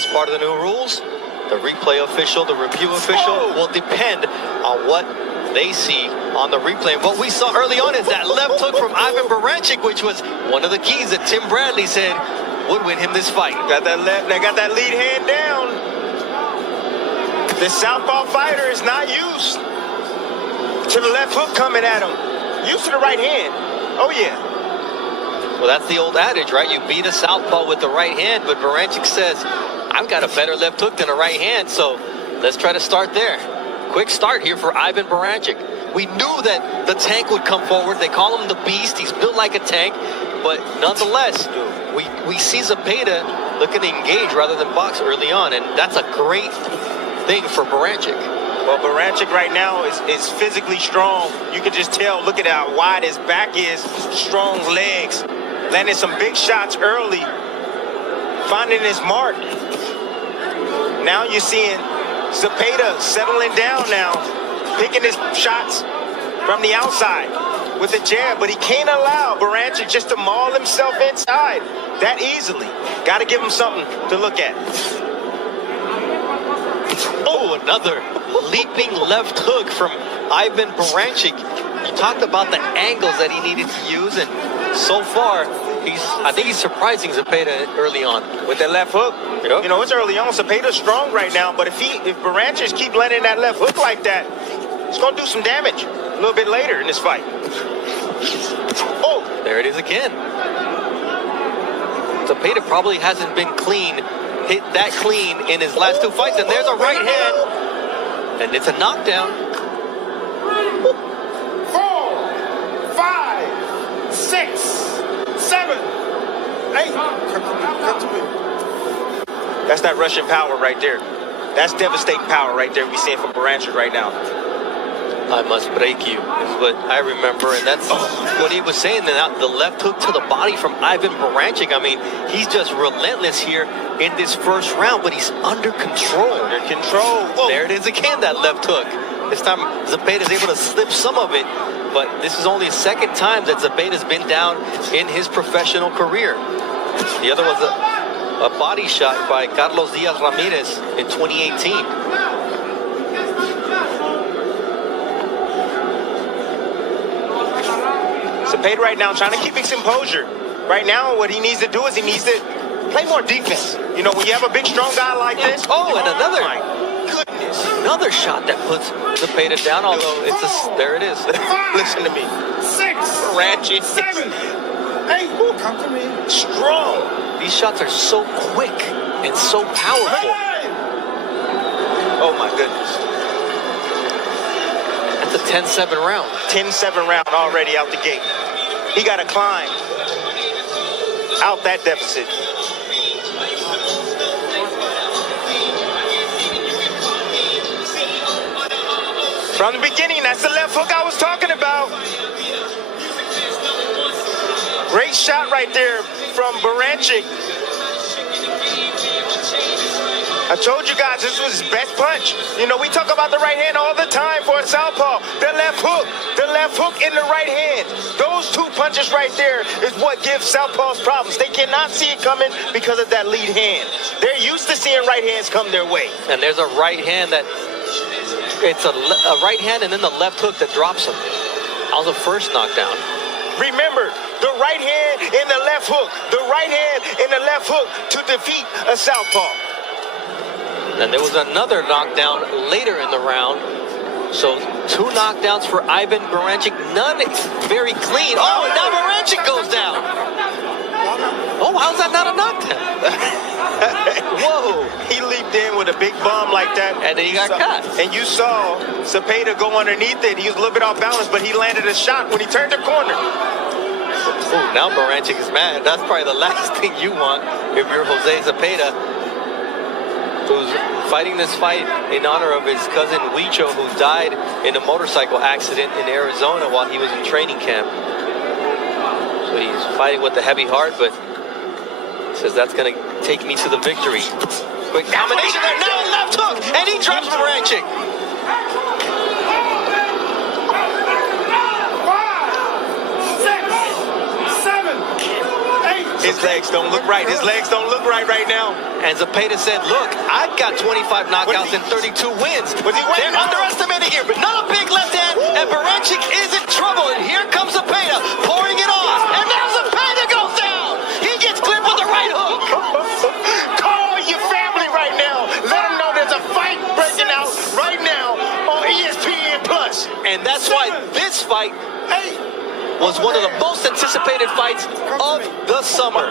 As part of the new rules, the replay official, the review official will depend on what they see on the replay. And what we saw early on is that left hook from Ivan Baranchyk, which was one of the keys that Tim Bradley said would win him this fight. Got that lead hand down. The southpaw fighter is not used to the left hook coming at him. Used to the right hand. Oh yeah. Well, that's the old adage, right? You beat a southpaw with the right hand, but Baranchyk says, I've got a better left hook than a right hand, so let's try to start there. Quick start here for Ivan Baranchyk. We knew that the tank would come forward. They call him the Beast. He's built like a tank, but nonetheless, we see Zepeda looking to engage rather than box early on, and that's a great thing for Baranchyk. Well, Baranchyk right now is physically strong. You can just tell, look at how wide his back is, strong legs, landing some big shots early, finding his mark. Now you're seeing Zepeda settling down now, picking his shots from the outside with a jab, but he can't allow Baranchyk just to maul himself inside that easily. Got to give him something to look at. Oh, another leaping left hook from Ivan Baranchyk. You talked about the angles that he needed to use, and so far, I think he's surprising Zepeda early on. With that left hook, yep. You know, it's early on. Zepeda's strong right now, but if Baranchyk keep landing that left hook like that, it's going to do some damage a little bit later in this fight. Oh! There it is again. Zepeda probably hasn't been hit that clean in his last two fights, and there's a right hand, and it's a knockdown. 4, 5, 6, 7, 8. That's that Russian power right there. That's devastating power right there we're seeing from Baranchyk right now. I must break you, is what I remember, and that's what he was saying. The left hook to the body from Ivan Baranchyk. I mean, he's just relentless here in this first round, but he's under control. Under control. Whoa. There it is again, that left hook. This time, Zepeda is able to slip some of it, but this is only the second time that Zepeda's been down in his professional career. The other was a body shot by Carlos Diaz Ramirez in 2018. Zepeda right now trying to keep his composure. Right now, what he needs to do is he needs to play more defense. You know, when you have a big, strong guy like this. Oh, and another. My goodness. Another shot that puts Zepeda down, although there it is. Listen to me. 6, Baranchyk. 7, 8. Come to me. Strong. These shots are so quick and so powerful. Oh, my goodness. That's a 10-7 round. 10-7 round already out the gate. He got to climb out that deficit. From the beginning, that's the left hook I was talking about. Great shot right there from Baranchyk. I told you guys this was his best punch. You know, we talk about the right hand all the time for a southpaw. The left hook in the right hand. Those two punches right there is what gives southpaws problems. They cannot see it coming because of that lead hand. They're used to seeing right hands come their way. And there's a right hand that, it's a right hand and then the left hook that drops him. That was the first knockdown. Remember, the right hand and the left hook. The right hand and the left hook to defeat a southpaw. And there was another knockdown later in the round. So 2 knockdowns for Ivan Baranchyk, none very clean. Oh, and now Baranchyk goes down. Oh, how's that not a knockdown? Whoa. He leaped in with a big bomb like that. And then he got caught. And you saw Zepeda go underneath it. He was a little bit off balance, but he landed a shot when he turned the corner. Oh, now Baranchyk is mad. That's probably the last thing you want if you're Jose Zepeda, who's fighting this fight in honor of his cousin Huicho, who died in a motorcycle accident in Arizona while he was in training camp. So he's fighting with a heavy heart, but says that's going to take me to the victory. Quick combination there, now left hook, and he drops Baranchyk. 5, 6, 7, 8. His legs don't look right. His legs don't look right now. And Zepeda said, look, I've got 25 knockouts and 32 wins. They're underestimated here, but not a big left hand. And Baranchyk is in trouble. And here comes Zepeda pouring it on. And now Zepeda goes down. He gets clipped with the right hook. Call your family right now. Let them know there's a fight breaking out right now on ESPN Plus. And that's why this fight was one of the most anticipated fights of the summer.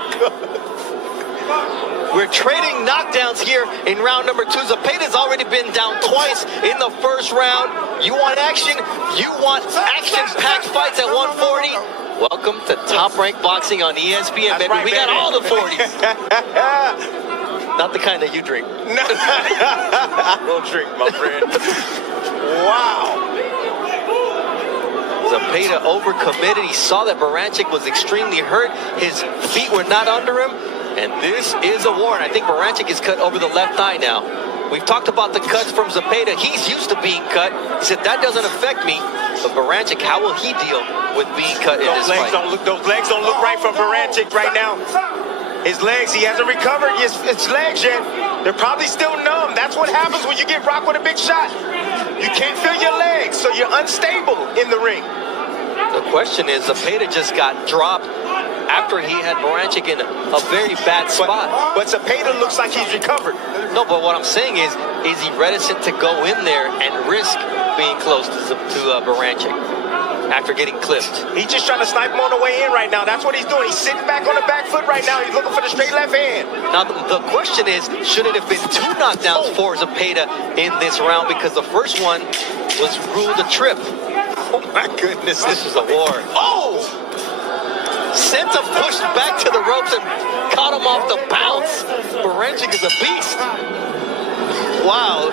We're trading knockdowns here in round number 2. Zepeda's already been down twice in the first round. You want action? You want action-packed fights at 140? Welcome to Top Rank Boxing on ESPN, baby. Right, we got all the 40s. Not the kind that you drink. I don't drink, my friend. Wow. Zepeda overcommitted. He saw that Baranchyk was extremely hurt. His feet were not under him. And this is a war. And I think Baranchyk is cut over the left thigh now. We've talked about the cuts from Zepeda. He's used to being cut. He said, that doesn't affect me. But Baranchyk, how will he deal with being cut in this fight? Those legs don't look right from Baranchyk right now. His legs, he hasn't recovered his legs yet. They're probably still numb. That's what happens when you get rocked with a big shot. You can't feel your legs, so you're unstable in the ring. The question is, Zepeda just got dropped after he had Baranchyk in a very bad spot. But Zepeda looks like he's recovered. No, but what I'm saying is he reticent to go in there and risk being close to Baranchyk after getting clipped? He's just trying to snipe him on the way in right now. That's what he's doing. He's sitting back on the back foot right now. He's looking for the straight left hand. Now, the question is, should it have been 2 knockdowns for Zepeda in this round? Because the first one was ruled a trip. Oh, my goodness. This is a war. Oh! Sent him pushed back to the ropes and caught him off the bounce. Baranchyk is a beast. Wow.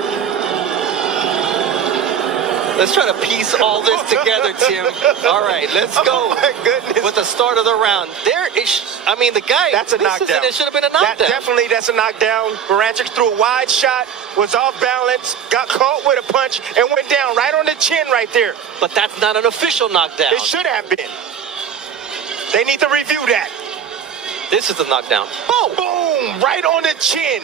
Let's try to piece all this together, Tim. All right, let's go. Oh my goodness. With the start of the round. There is, I mean, the guy. That's a knockdown. It should have been a knockdown. That's a knockdown. Baranchyk threw a wide shot, was off balance, got caught with a punch, and went down right on the chin right there. But that's not an official knockdown. It should have been. They need to review that. This is the knockdown. Boom! Boom! Right on the chin.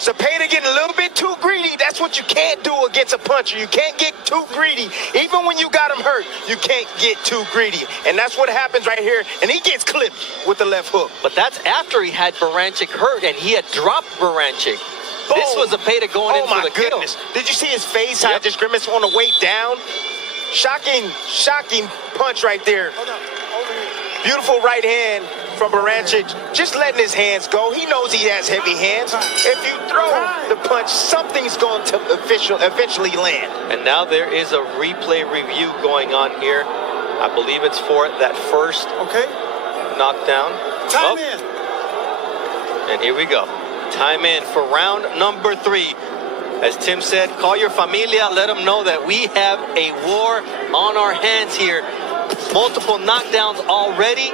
Zepeda getting a little bit too greedy. That's what you can't do against a puncher. You can't get too greedy. Even when you got him hurt, you can't get too greedy. And that's what happens right here. And he gets clipped with the left hook. But that's after he had Baranchyk hurt and he had dropped Baranchyk. Boom. This was Zepeda going in for the goodness. kill. Did you see his face? How it just grimaced on the way down? Shocking punch right there. Beautiful right hand from Baranchyk, just letting his hands go. He knows he has heavy hands. If you throw the punch, something's going to eventually land. And now there is a replay review going on here. I believe it's for that first knockdown. Time in. And here we go. Time in for round number 3. As Tim said, call your familia. Let them know that we have a war on our hands here. Multiple knockdowns already.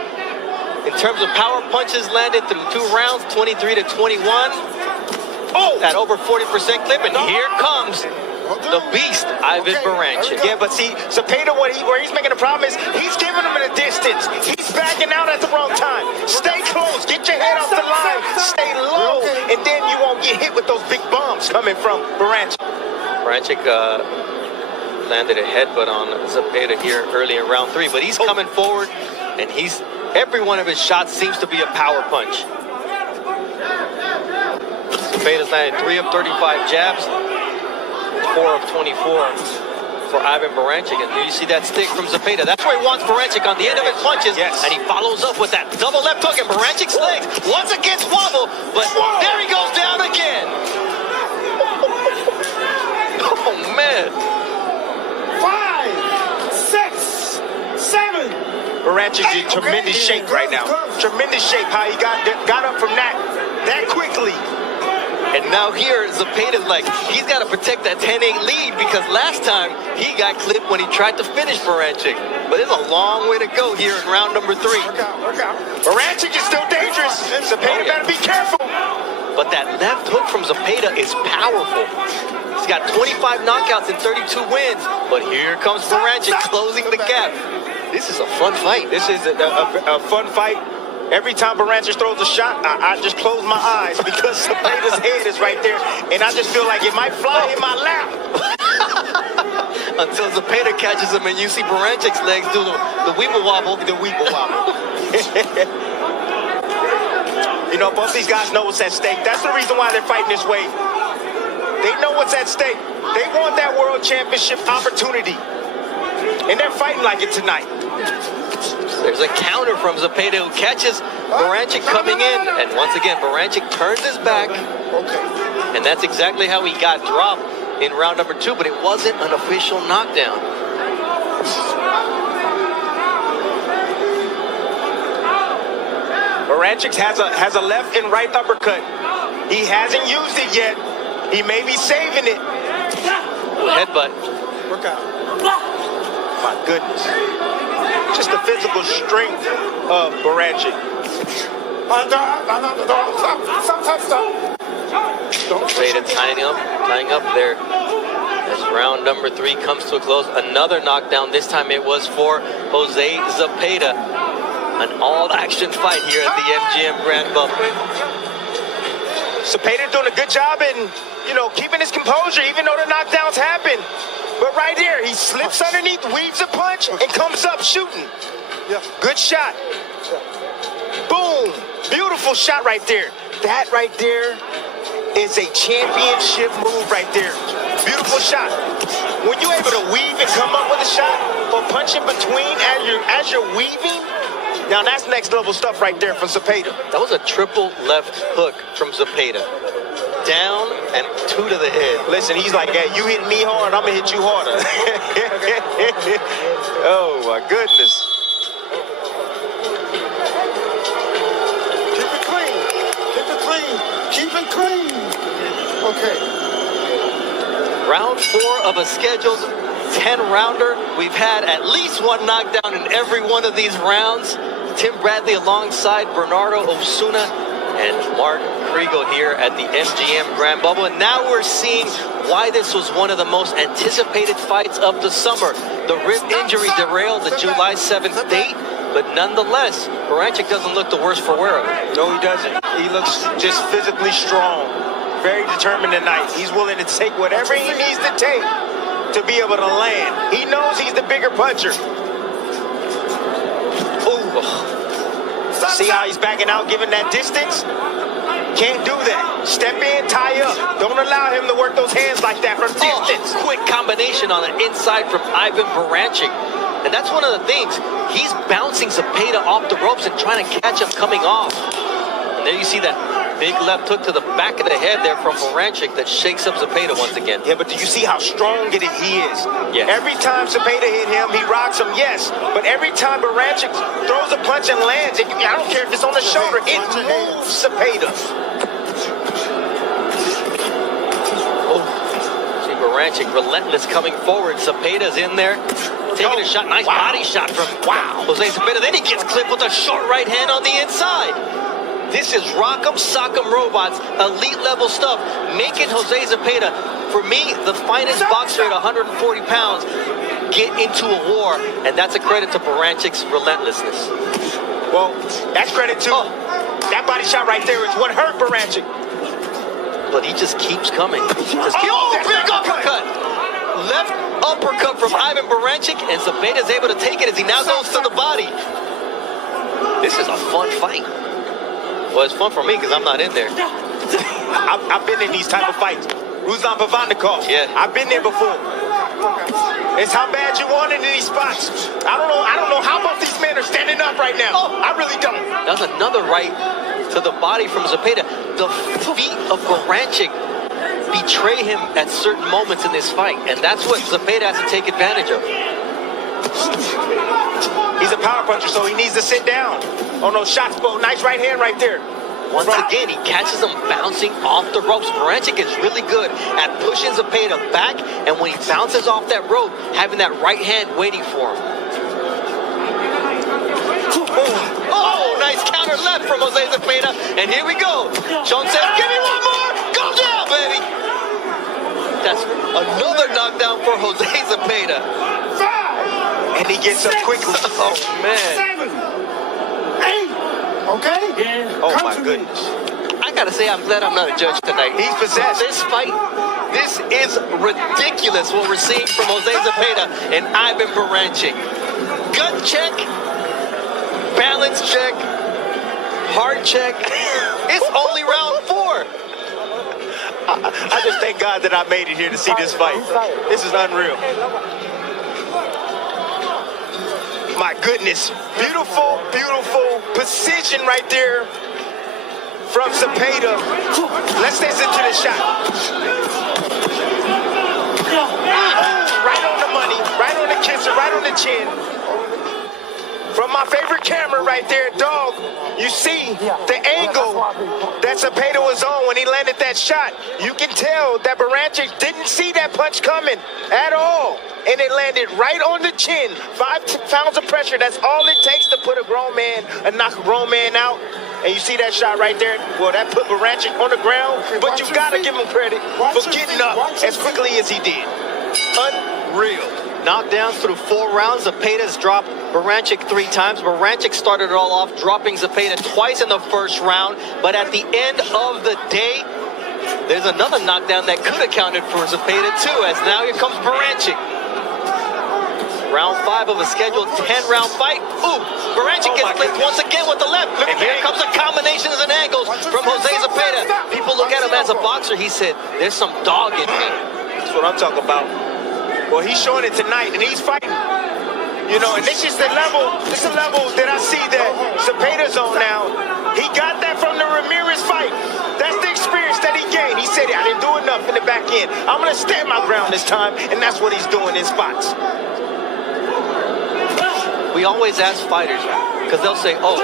In terms of power punches landed through 2 rounds, 23 to 21. Oh, at over 40% clip, and here comes the beast, Ivan Baranchyk. Yeah, but see, Zepeda, where he's making a problem is he's giving him a distance. He's backing out at the wrong time. Stay close, get your head off the line, stay low, and then you won't get hit with those big bombs coming from Baranchyk. Baranchyk landed a headbutt on Zepeda here early in round 3, but he's coming forward, and every one of his shots seems to be a power punch. Zepeda's landed 3 of 35 jabs, 4 of 24 for Ivan Baranchyk. And do you see that stick from Zepeda? That's where he wants Baranchyk on the end of his punches. Yes. And he follows up with that double left hook, and Barancyk's legs once again wobble, but there he goes down again. Oh, man. 5, 6, 7. Barancyk's in tremendous shape right now. Tremendous shape, how he got up from that quickly. And now here, Zepeda's like, he's got to protect that 10-8 lead, because last time he got clipped when he tried to finish Baranchyk. But it's a long way to go here in round number 3. Work out. Baranchyk is still dangerous. Zepeda better be careful. But that left hook from Zepeda is powerful. He's got 25 knockouts and 32 wins. But here comes Baranchyk closing the gap. This is a fun fight. This is a fun fight. Every time Baranchyk throws a shot, I just close my eyes because Zepeda's head is right there, and I just feel like it might fly in my lap. Until Zepeda catches him and you see Baranchyk's legs do the weeble wobble. The weeble wobble. You know, both these guys know what's at stake. That's the reason why they're fighting this way. They know what's at stake. They want that world championship opportunity. And they're fighting like it tonight. There's a counter from Zepeda who catches Baranchyk coming in. And once again, Baranchyk turns his back. And that's exactly how he got dropped in round number 2, but it wasn't an official knockdown. Baranchyk has a left and right uppercut. He hasn't used it yet. He may be saving it. Headbutt. Work out. My goodness. Just the physical strength of Baranchyk. Zepeda tying up there as round number 3 comes to a close. Another knockdown. This time it was for Jose Zepeda. An all-action fight here at the MGM Grand Bubble. Zepeda doing a good job in, you know, keeping his composure even though the knockdowns happen. But right there, he slips underneath, weaves a punch, and comes up shooting. Yeah. Good shot. Boom. Beautiful shot right there. That right there is a championship move right there. Beautiful shot. When you're able to weave and come up with a shot or punch in between as you're weaving, now that's next level stuff right there from Zepeda. That was a triple left hook from Zepeda. Down and 2 to the head. Listen, he's like, hey, you hit me hard, I'm gonna hit you harder. Oh my goodness. Keep it clean. Keep it clean. Keep it clean. Okay. Round 4 of a scheduled 10-rounder. We've had at least one knockdown in every one of these rounds. Tim Bradley alongside Bernardo Osuna and Mark Kriegel here at the MGM Grand Bubble. And now we're seeing why this was one of the most anticipated fights of the summer. The rib injury derailed the July 7th date, but nonetheless, Baranchyk doesn't look the worse for wear of it. No, he doesn't. He looks just physically strong. Very determined tonight. He's willing to take whatever he needs to take to be able to land. He knows he's the bigger puncher. Ooh. See how he's backing out, giving that distance? Can't do that. Step in, tie up. Don't allow him to work those hands like that from distance. Quick combination on the inside from Ivan Baranchyk. And that's one of the things. He's bouncing Zepeda off the ropes and trying to catch him coming off. And there you see that big left hook to the back of the head there from Baranchyk that shakes up Zepeda once again. Yeah, but do you see how strong he is? Yeah. Every time Zepeda hit him, he rocks him, yes. But every time Baranchyk throws a punch and lands, I don't care if it's on the shoulder, it moves Zepeda. Oh, see Baranchyk relentless coming forward. Zepeda's in there, taking a shot. Nice body shot from Jose Zepeda. Then he gets clipped with a short right hand on the inside. This is Rock'em Sock'em Robots, elite level stuff, making Jose Zepeda, for me, the finest boxer at 140 pounds, get into a war, and that's a credit to Baranchyk's relentlessness. Well, that's credit to that body shot right there is what hurt Baranchyk. But he just keeps coming. Big uppercut! Left uppercut from Ivan Baranchyk, and Zepeda's able to take it as he now goes to the body. This is a fun fight. Well, it's fun for me because I'm not in there. I've been in these type of fights. Ruslan Pavandikov. Yeah. I've been there before. It's how bad you want it in these spots. I don't know how both these men are standing up right now. I really don't. That's another right to the body from Zepeda. The feet of Baranchyk betray him at certain moments in this fight, and that's what Zepeda has to take advantage of. He's a power puncher, so he needs to sit down on those shots. But nice right hand right there. Once again, he catches him bouncing off the ropes. Baranchyk is really good at pushing Zepeda back, and when he bounces off that rope, having that right hand waiting for him. Oh, nice counter left from Jose Zepeda, and here we go. Sean says, give me one more. Go down, baby. That's another knockdown for Jose Zepeda. And he gets up quickly. Oh, man. 7, 8, Okay? Oh Come my to me. goodness. I gotta say, I'm glad I'm not a judge tonight. He's possessed. This fight, this is ridiculous what we're seeing from Jose Zepeda and Ivan Baranchyk. Gut check, balance check, heart check. It's only round 4. I just thank God that I made it here to see this fight. This is unreal. My goodness. Beautiful, beautiful precision right there from Zepeda. Let's listen to the shot. Right on the money, right on the kisser, right on the chin. From my favorite camera right there, dog, you see the angle that Zepeda was on when he landed that shot. You can tell that Baranchyk didn't see that punch coming at all. And it landed right on the chin. 5 pounds of pressure, that's all it takes to put a grown man and knock a grown man out. And you see that shot right there? Well, that put Baranchyk on the ground, but you gotta give him credit for getting up as quickly as he did. Unreal. Knockdowns through 4 rounds. Zepeda's dropped Baranchyk 3 times. Baranchyk started it all off, dropping Zepeda twice in the first round. But at the end of the day, there's another knockdown that could have counted for Zepeda too, as now here comes Baranchyk. Round 5 of a scheduled 10-round fight. Ooh, Baranchyk gets flipped once again with the left. And here comes the combinations and angles from Jose Zepeda. People look at him as a boxer. He said, there's some dog in me. That's what I'm talking about. Well, he's showing it tonight, and he's fighting. You know, and this is the level, this is the level that I see that Zepeda's on now. He got that from the Ramirez fight. That's the experience that he gained. He said, I didn't do enough in the back end. I'm going to stand my ground this time, and that's what he's doing in spots. We always ask fighters, because they'll say, oh,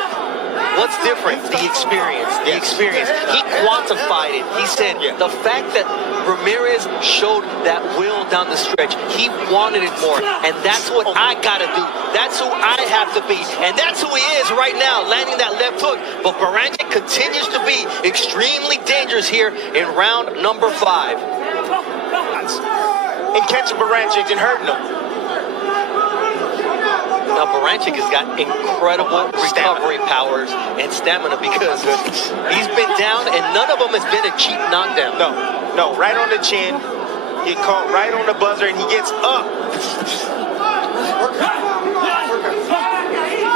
what's different? The experience, the experience. He quantified it. He said the fact that Ramirez showed that will down the stretch, he wanted it more, and that's what I gotta do. That's who I have to be, and that's who he is right now, landing that left hook. But Baranchyk continues to be extremely dangerous here in round number 5. And catching Baranchyk and hurting him. Now, Baranchyk has got incredible recovery powers and stamina because he's been down, and none of them has been a cheap knockdown. No, right on the chin. Get caught right on the buzzer, and he gets up.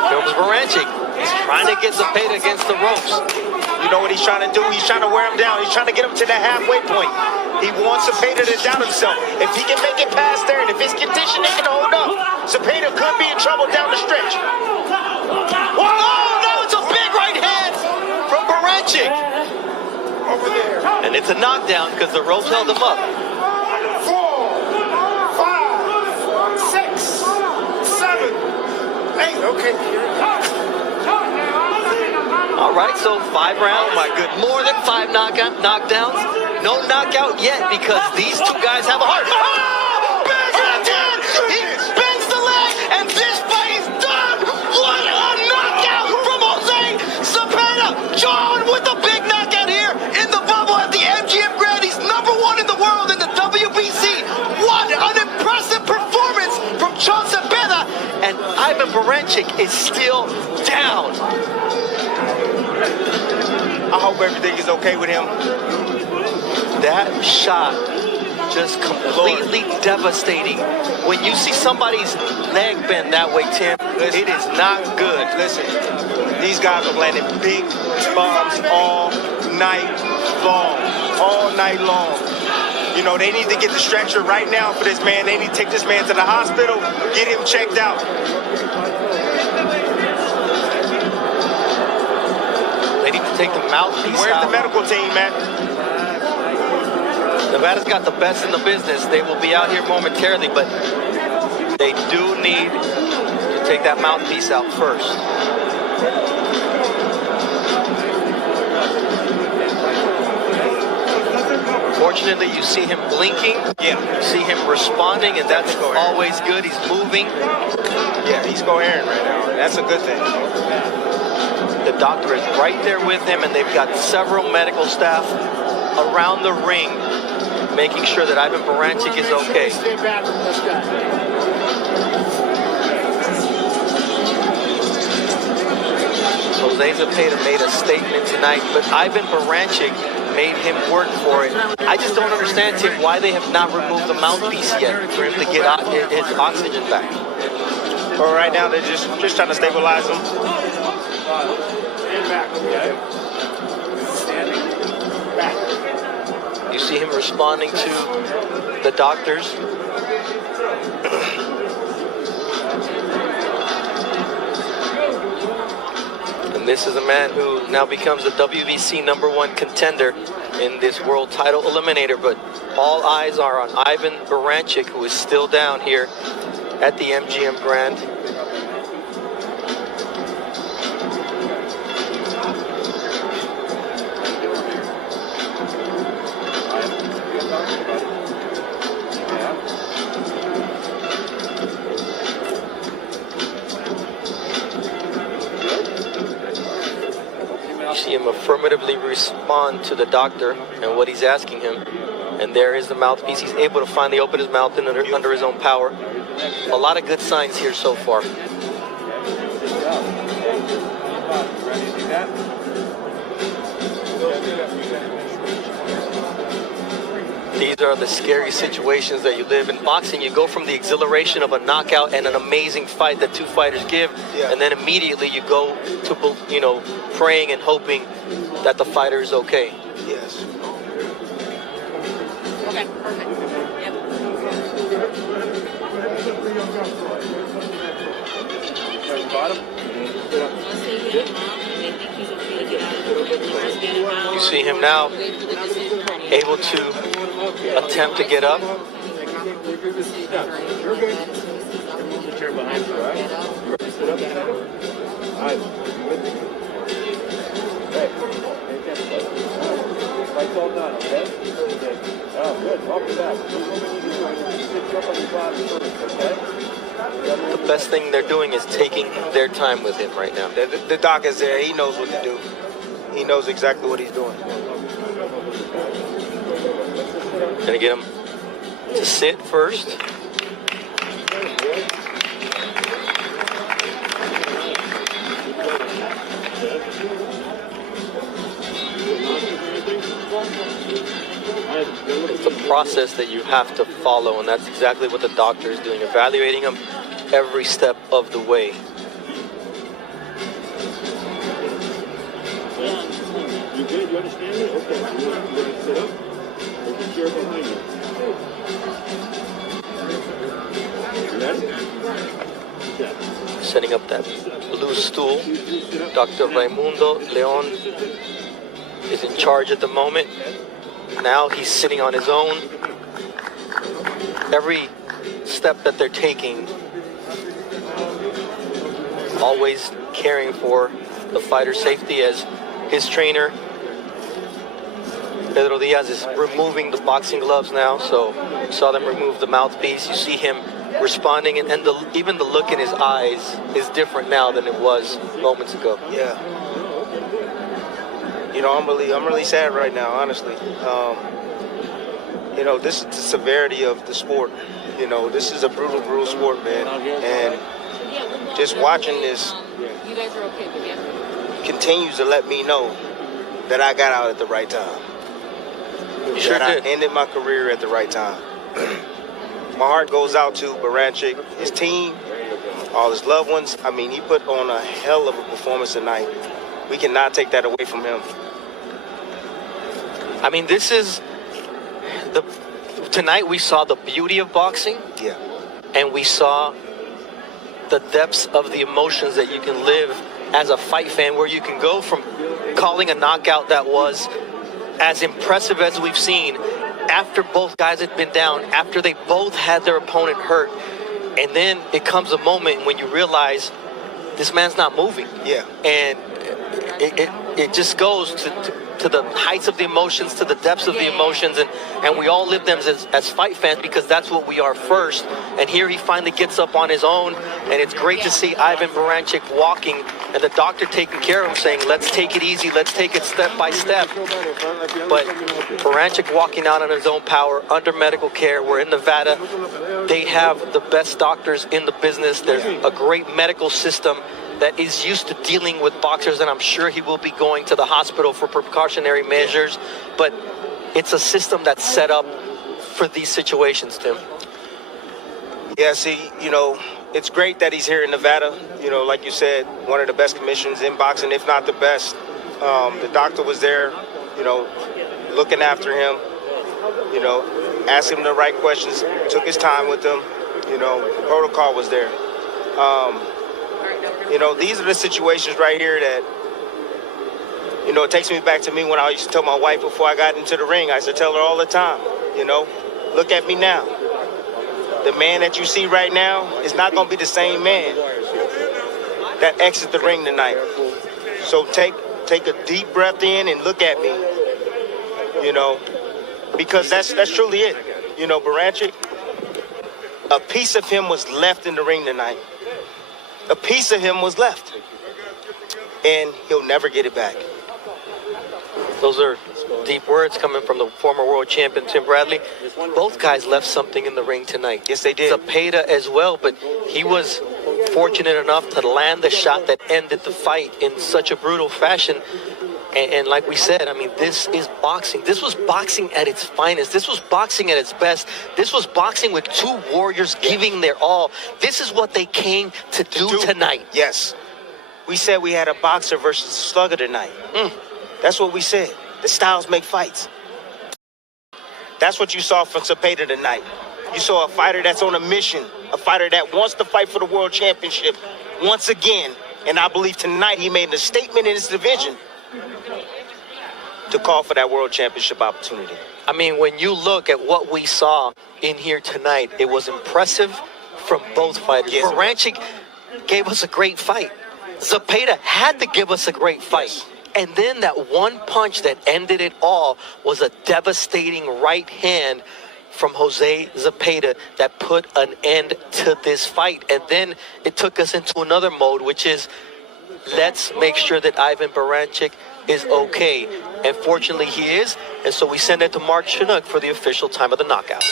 Here comes Baranchyk. He's trying to get Zepeda against the ropes. You know what he's trying to do? He's trying to wear him down. He's trying to get him to the halfway point. He wants Zepeda to doubt himself. If he can make it past there, and if his conditioning can hold up, Zepeda could be in trouble down the stretch. Whoa, now it's a big right hand from Baranchyk. Over there. And it's a knockdown because the ropes held him up. 4, 5, 6, 7, 8. Okay. All right, so 5 rounds. Oh my goodness. More than 5 knockdowns. No knockout yet because these 2 guys have a heart. Oh, big right hand! He bends the leg, and this fight is done. What a knockout from Jose Zepeda. John with a big knockout here in the bubble at the MGM Grand. He's #1 in the world in the WBC. What an impressive performance from John Zepeda. And Ivan Baranchyk is still down. I hope everything is okay with him. That shot just completely devastating. When you see somebody's leg bend that way, Tim, it is not good. Listen, these guys are landing big bombs all night long. All night long. You know, they need to get the stretcher right now for this man. They need to take this man to the hospital, get him checked out. They need to take the mouthpiece Where's out. the medical team, man? Nevada's got the best in the business. They will be out here momentarily, but they do need to take that mouthpiece out first. Fortunately, you see him blinking. Yeah. You see him responding, and that's always good. He's moving. Yeah, he's coherent right now. That's a good thing. The doctor is right there with him, and they've got several medical staff around the ring making sure that Ivan Baranchyk is okay. Stay back from this guy. Jose Zepeda made a statement tonight, but Ivan Baranchyk made him work for it. I just don't understand, Tim, why they have not removed the mouthpiece yet for him to get his oxygen back. Well, right now they're just trying to stabilize him. You see him responding to the doctors. And this is a man who now becomes a WBC #1 contender in this world title eliminator, but all eyes are on Ivan Baranchyk, who is still down here at the MGM Grand. See him affirmatively respond to the doctor and what he's asking him, and there is the mouthpiece. He's able to finally open his mouth under his own power. A lot of good signs here so far. These are the scary situations that you live in. Boxing, you go from the exhilaration of a knockout and an amazing fight that two fighters give, and then immediately you go to, you know, praying and hoping that the fighter is okay. Yes. Okay, perfect. Yep. You see him now able to attempt to get up. The best thing they're doing is taking their time with him right now. The doc is there. He knows what to do. He knows exactly what he's doing. Gonna get him to sit first. It's a process that you have to follow, and that's exactly what the doctor is doing, evaluating him every step of the way. You good? You understand it? Okay. You want to sit up? There's a chair behind you. You ready? Yeah. Setting up that blue stool. Dr. Raimundo Leon is in charge at the moment. Now he's sitting on his own. Every step that they're taking, always caring for the fighter's safety, as his trainer Pedro Diaz is removing the boxing gloves now. So you saw them remove the mouthpiece. You see him responding, and even the look in his eyes is different now than it was moments ago. Yeah. You know, I'm really sad right now, honestly. You know, this is the severity of the sport. You know, this is a brutal sport, man. And just watching this continues to let me know that I got out at the right time. You sure that did. I ended my career at the right time. My heart goes out to Baranchyk, his team, all his loved ones. I mean, he put on a hell of a performance tonight. We cannot take that away from him. I mean, this is tonight we saw the beauty of boxing. Yeah. And we saw the depths of the emotions that you can live as a fight fan, where you can go from calling a knockout that was as impressive as we've seen after both guys had been down, after they both had their opponent hurt, and then it comes a moment when you realize this man's not moving. Yeah. And it just goes to the heights of the emotions, to the depths of the emotions, and we all live them as fight fans, because that's what we are first. And here he finally gets up on his own, and it's great to see Ivan Baranchyk walking, and the doctor taking care of him, saying, let's take it easy, let's take it step by step. But Baranchyk walking out on his own power, under medical care. We're in Nevada. They have the best doctors in the business. There's a great medical system. that is used to dealing with boxers, and I'm sure he will be going to the hospital for precautionary measures, but it's a system that's set up for these situations, Tim. Yeah, see, you know, it's great that he's here in Nevada. You know, like you said, one of the best commissions in boxing, if not the best. The doctor was there, you know, looking after him, you know, asking him the right questions, took his time with him, you know, the protocol was there. You know, these are the situations right here that, you know, it takes me back to me when I used to tell my wife before I got into the ring. I used to tell her all the time, you know, look at me now. The man that you see right now is not going to be the same man that exits the ring tonight. So take a deep breath in and look at me, you know, because that's truly it. You know, Baranchyk, a piece of him was left in the ring tonight. A piece of him was left, and he'll never get it back. Those are deep words coming from the former world champion, Tim Bradley. Both guys left something in the ring tonight. Yes, they did. Zepeda as well, but he was fortunate enough to land the shot that ended the fight in such a brutal fashion. And like we said, I mean, this is boxing. This was boxing at its finest. This was boxing at its best. This was boxing with two warriors giving their all. This is what they came to do tonight. Yes. We said we had a boxer versus a slugger tonight. That's what we said. The styles make fights. That's what you saw from Zepeda tonight. You saw a fighter that's on a mission, a fighter that wants to fight for the world championship once again. And I believe tonight he made a statement in his division to call for that world championship opportunity. I mean, when you look at what we saw in here tonight, it was impressive from both fighters. Yes. Baranchyk gave us a great fight. Zepeda had to give us a great fight. Yes. And then that one punch that ended it all was a devastating right hand from Jose Zepeda that put an end to this fight. And then it took us into another mode, which is, let's make sure that Ivan Baranchyk is okay. And fortunately he is. And so we send it to Mark Chinook for the official time of the knockout.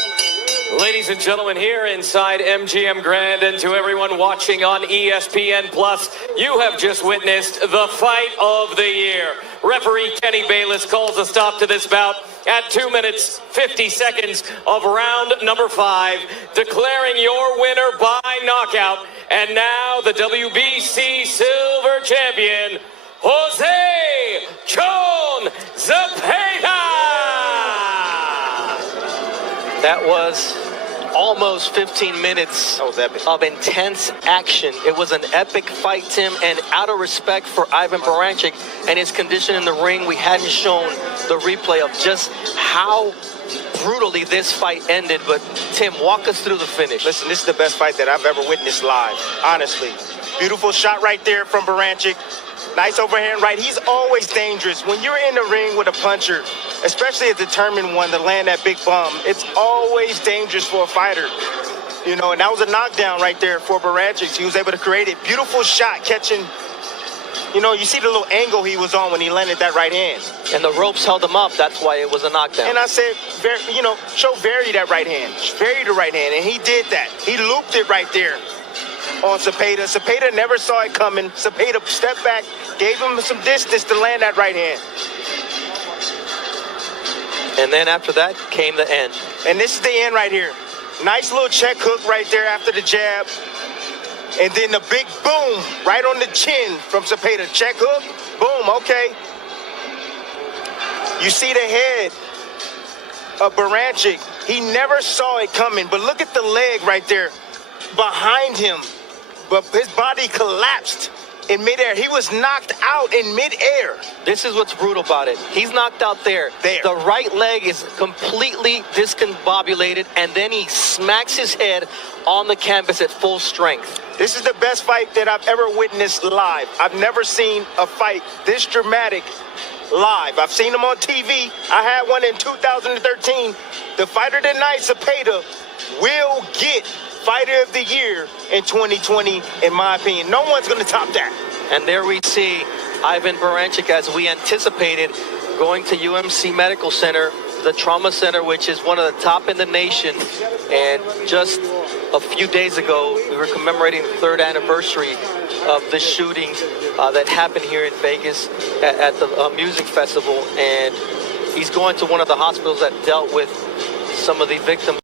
Ladies and gentlemen, here inside MGM Grand, and to everyone watching on ESPN Plus, you have just witnessed the fight of the year. Referee Kenny Bayless calls a stop to this bout at 2 minutes, 50 seconds of round number 5, declaring your winner by knockout, and now the WBC Silver Champion, Jose Zepeda. That was almost 15 minutes of intense action. It was an epic fight, Tim, and out of respect for Ivan Baranchyk and his condition in the ring, we hadn't shown the replay of just how brutally this fight ended. But Tim, walk us through the finish. Listen, this is the best fight that I've ever witnessed live, honestly. Beautiful shot right there from Baranchyk. Nice overhand right. He's always dangerous. When you're in the ring with a puncher, especially a determined one to land that big bum, it's always dangerous for a fighter. You know, and that was a knockdown right there for Baranchyk. He was able to create it. Beautiful shot catching. You know, you see the little angle he was on when he landed that right hand. And the ropes held him up. That's why it was a knockdown. And I said, you know, vary that right hand. Vary the right hand. And he did that. He looped it right there on Zepeda. Zepeda never saw it coming. Zepeda stepped back, gave him some distance to land that right hand. And then after that came the end. And this is the end right here. Nice little check hook right there after the jab. And then the big boom right on the chin from Zepeda. Check hook, boom, okay. You see the head of Baranchyk. He never saw it coming, but look at the leg right there behind him. But his body collapsed in midair. He was knocked out in midair. This is what's brutal about it. He's knocked out there. The right leg is completely discombobulated, and then he smacks his head on the canvas at full strength. This is the best fight that I've ever witnessed live. I've never seen a fight this dramatic live. I've seen them on TV. I had one in 2013. The fighter tonight, Zepeda, will get Fighter of the Year in 2020, in my opinion. No one's going to top that. And there we see Ivan Baranchyk, as we anticipated, going to UMC Medical Center the trauma center, which is one of the top in the nation. And just a few days ago, we were commemorating the 3rd anniversary of the shooting that happened here in Vegas at the music festival. And he's going to one of the hospitals that dealt with some of the victims.